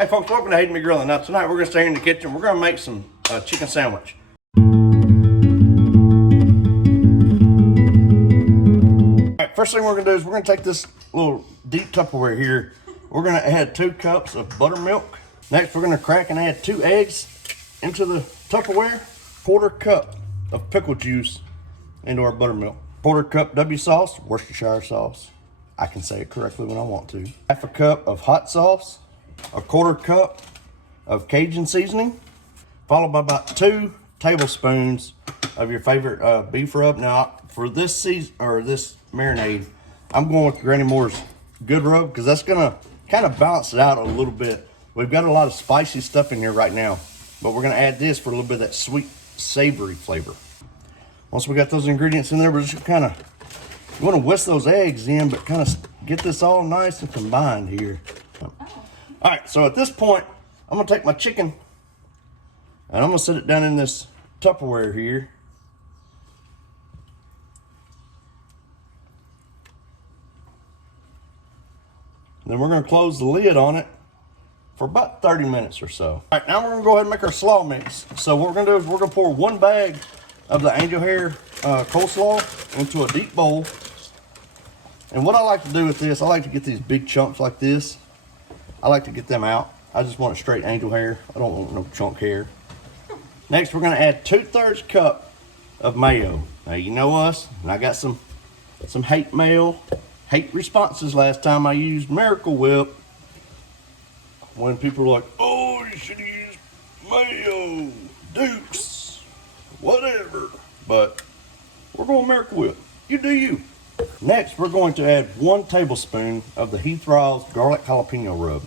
Hey folks, welcome to Hayden Me Grilling. Now tonight we're going to stay in the kitchen. We're going to make some chicken sandwich. Alright, first thing we're going to do is we're going to take this little deep Tupperware here. We're going to add 2 cups of buttermilk. Next we're going to crack and add 2 eggs into the Tupperware. 1/4 cup of pickle juice into our buttermilk. 1/4 cup W sauce, Worcestershire sauce. I can say it correctly when I want to. 1/2 cup of hot sauce. 1/4 cup of Cajun seasoning, followed by about 2 tablespoons of your favorite beef rub. Now, for this season or this marinade, I'm going with Granny Moore's Good Rub because that's gonna kind of balance it out a little bit. We've got a lot of spicy stuff in here right now, but we're gonna add this for a little bit of that sweet, savory flavor. Once we got those ingredients in there, we're just kind of, you want to whisk those eggs in, but kind of get this all nice and combined here. All right, so at this point, I'm gonna take my chicken and I'm gonna set it down in this Tupperware here. Then we're gonna close the lid on it for about 30 minutes or so. All right, now we're gonna go ahead and make our slaw mix. So what we're gonna do is we're gonna pour 1 bag of the angel hair coleslaw into a deep bowl. And what I like to do with this, I like to get these big chunks like this. I like to get them out. I just want a straight angel hair. I don't want no chunk hair. Next, we're gonna add 2/3 cup of mayo. Now you know us, and I got some hate mail, hate responses last time I used Miracle Whip. When people were like, oh, you should have used mayo, Dukes, whatever. But we're going Miracle Whip. You do you. Next, we're going to add 1 tablespoon of the Heathrow's garlic jalapeno rub.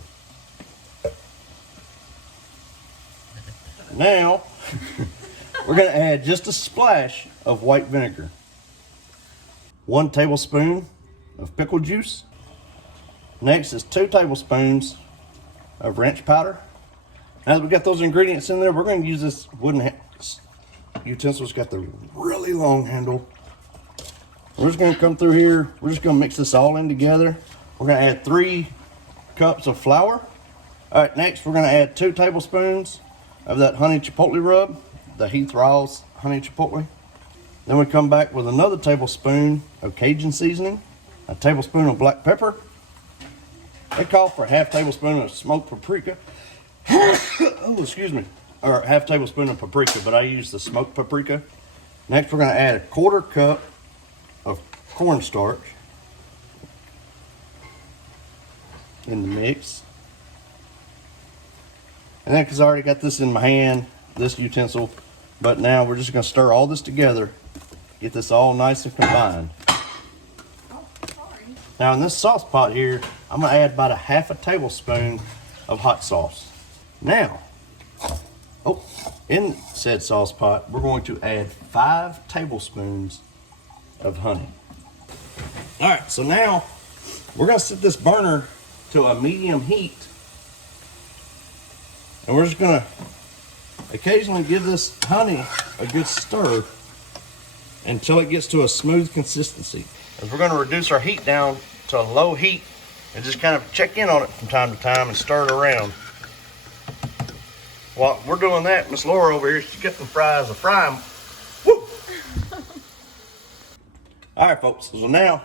Now, we're going to add just a splash of white vinegar. 1 tablespoon of pickle juice. Next is 2 tablespoons of ranch powder. Now that we got those ingredients in there, we're going to use this wooden utensil. It's got the really long handle. We're just gonna come through here. We're just gonna mix this all in together. We're gonna add 3 cups of flour. All right, next we're gonna add 2 tablespoons of that honey chipotle rub, the Heathrow's honey chipotle. Then we come back with another tablespoon of Cajun seasoning, a tablespoon of black pepper. They call for a 1/2 tablespoon of smoked paprika. Oh, excuse me, or a 1/2 tablespoon of paprika, but I use the smoked paprika. Next, we're gonna add a 1/4 cup of cornstarch in the mix. And then, because I already got this in my hand, this utensil, but now we're just going to stir all this together, get this all nice and combined. Now in this sauce pot here, I'm going to add about a 1/2 tablespoon of hot sauce. Now, in said sauce pot, we're going to add 5 tablespoons of honey. All right, so now we're gonna set this burner to a medium heat, and we're just gonna occasionally give this honey a good stir until it gets to a smooth consistency. As we're gonna reduce our heat down to a low heat and just kind of check in on it from time to time and stir it around. While we're doing that, Miss Laura over here, she's got the fries a frying. Woo! All right, folks, so now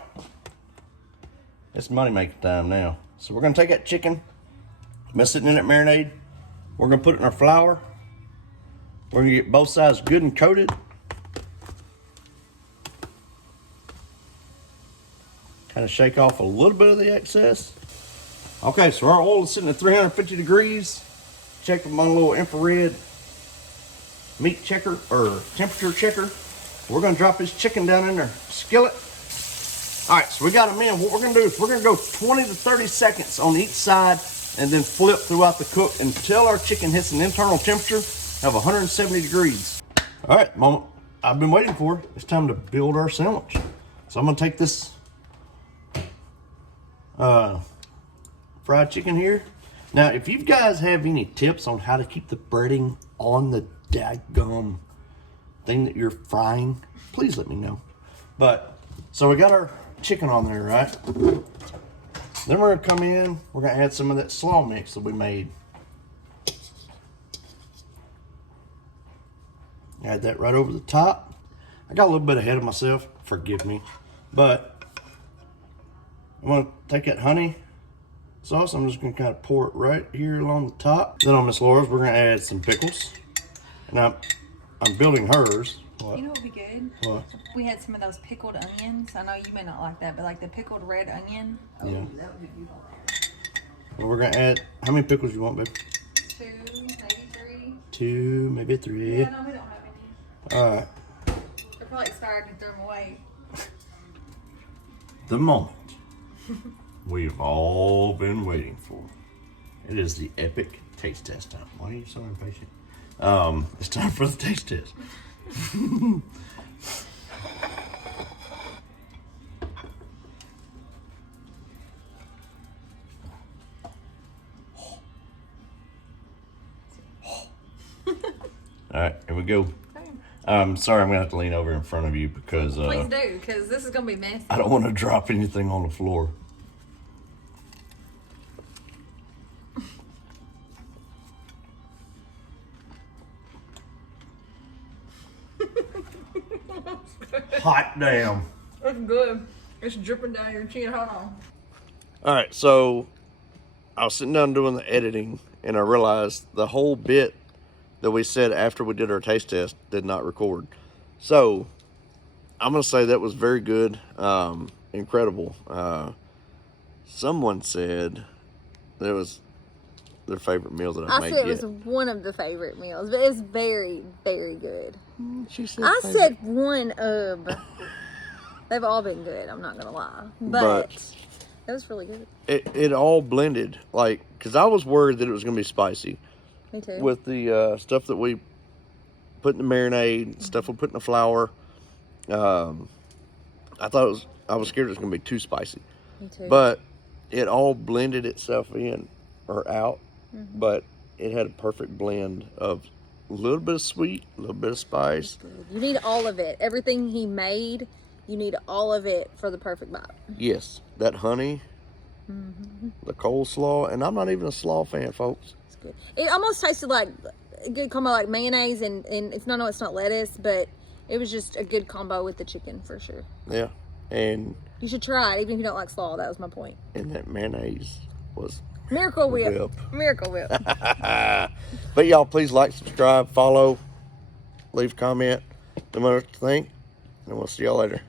it's money making time now. So we're gonna take that chicken, been sitting in that marinade. We're gonna put it in our flour. We're gonna get both sides good and coated. Kind of shake off a little bit of the excess. Okay, so our oil is sitting at 350 degrees. Check with my little infrared meat checker or temperature checker. We're gonna drop this chicken down in our skillet. All right, so we got them in. What we're gonna do is we're gonna go 20 to 30 seconds on each side and then flip throughout the cook until our chicken hits an internal temperature of 170 degrees. All right, moment I've been waiting for. It's time to build our sandwich. So I'm gonna take this fried chicken here. Now, if you guys have any tips on how to keep the breading on the daggum thing that you're frying, please let me know. But so we got our chicken on there, right? Then we're gonna come in, we're gonna add some of that slaw mix that we made. Add that right over the top. I got a little bit ahead of myself, forgive me. But I'm gonna take that honey sauce, I'm just gonna kind of pour it right here along the top. Then on Miss Laura's, we're gonna add some pickles. Now, I'm building hers. What? You know what would be good? What? We had some of those pickled onions. I know you may not like that, but like the pickled red onion. Oh, Yeah. that would be beautiful. And we're gonna add, how many pickles you want, babe? 2, maybe 3. 2, maybe 3. Yeah, no, we don't have any. All right. They're probably expired and threw them away. The moment we've all been waiting for. It is the epic taste test time. Why are you so impatient? It's time for the taste test. All right, here we go. Sorry, I'm gonna have to lean over in front of you because Please do, because this is gonna be messy. I don't want to drop anything on the floor. Hot damn. It's good. It's dripping down your chin. Hold on. All right, so I was sitting down doing the editing and I realized the whole bit that we said after we did our taste test did not record. So I'm gonna say that was very good, incredible. Someone said that was their favorite meal that I've made said it yet. was one of the favorite meals, but it's very, very good. She said I favorite. said one of. They've all been good, I'm not gonna lie. But it was really good. It all blended, like, because I was worried that it was gonna be spicy. Me too. With the stuff that we put in the marinade, stuff we put in the flour. I was scared it was gonna be too spicy. Me too. But it all blended itself in or out. But it had a perfect blend of a little bit of sweet, a little bit of spice. You need all of it. Everything he made, you need all of it for the perfect bite. Yes, that honey, the coleslaw, and I'm not even a slaw fan, folks. It's good. It almost tasted like a good combo, like mayonnaise, and it's not lettuce, but it was just a good combo with the chicken for sure. Yeah, and You should try it, even if you don't like slaw. That was my point. and that mayonnaise was Miracle Whip. Whip. Miracle Whip. But y'all, please like, subscribe, follow, leave a comment, no matter what you think, and we'll see y'all later.